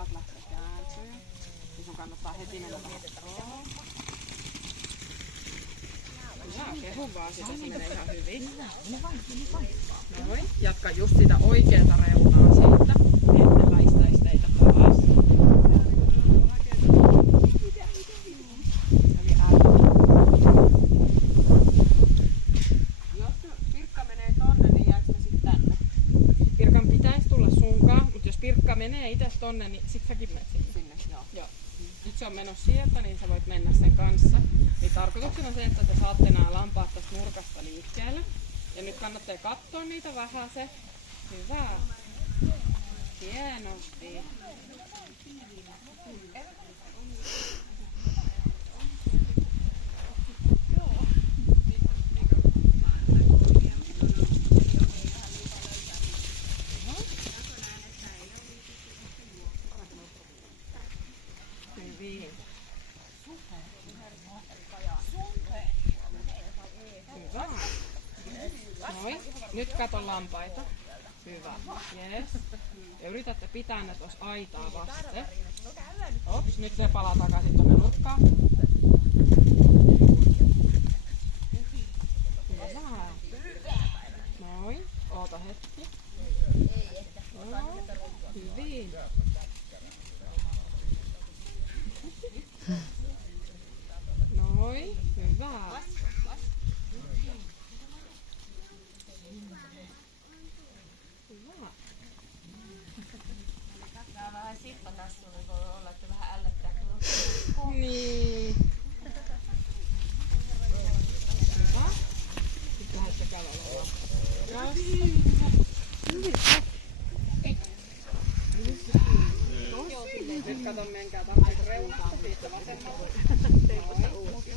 lampaat lähtee kääntyä. Niin sun kannattaa heti mennä vähän proon. Hyvä, kehu vaan sitä, se menee ihan hyvin. Noin, jatka just sitä oikeata reunaa siitä, että väistäisi teitä taas. Eli jos Pirkka menee tonne, niin jääkö se sitten tänne? Pirkan pitäisi tulla sunkaan, mutta jos Pirkka menee itse tonne, niin sit säkin menet sinne. Joo. Nyt se on menossa sieltä, niin sä voit mennä sen kanssa. Niin tarkoituksena on se, että te saatte nämä lampaat tästä nurkasta liikkeelle. Ja nyt kannattaa katsoa niitä vähän se. Hyvä. Hienosti. Hyvin. Hyvä. Noin. Nyt kato lampaita. Hyvä. Yes. Ja yritätte pitää ne tuossa aitaa vasten. Ops, nyt se palaa takaisin tuonne nurkkaan. Hyvä. Noin. Oota hetki. No. Hyvin. Noin. Hyvä. Tää on vähän sippatassu, niin voi olla, että vähän ällättää. Niin. Hyvä. Sitten lähdette kävelemään. Nyt kato, menkää takaisin reunasta siitä vasemmalta.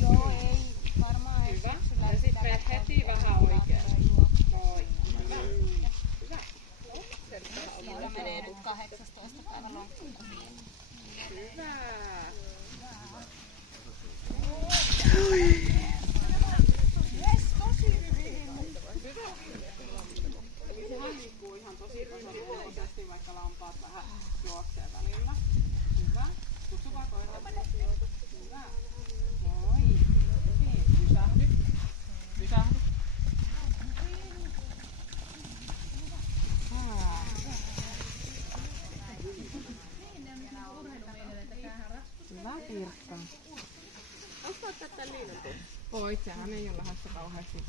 Joo, ei. Varmaan ei. Hyvä. Ja sit menet heti vähän oikealle. Noin. Hyvä. Hyvä. Sillä menee nyt 18. päivä lonkkuun. Hyvä. Sehän liikkuu ihan tosi tasaisesti, vaikka lampaat vähän juoksee välillä. Hyvä. Kutsu vaan koiraa sijoituksi. Hyvä. Noin. Hyvin. Pysähdy. Pysähdy. Hyvä Pirkka. Onko tätä liinattu? Voit, sehän ei ole lähdössä kauheasti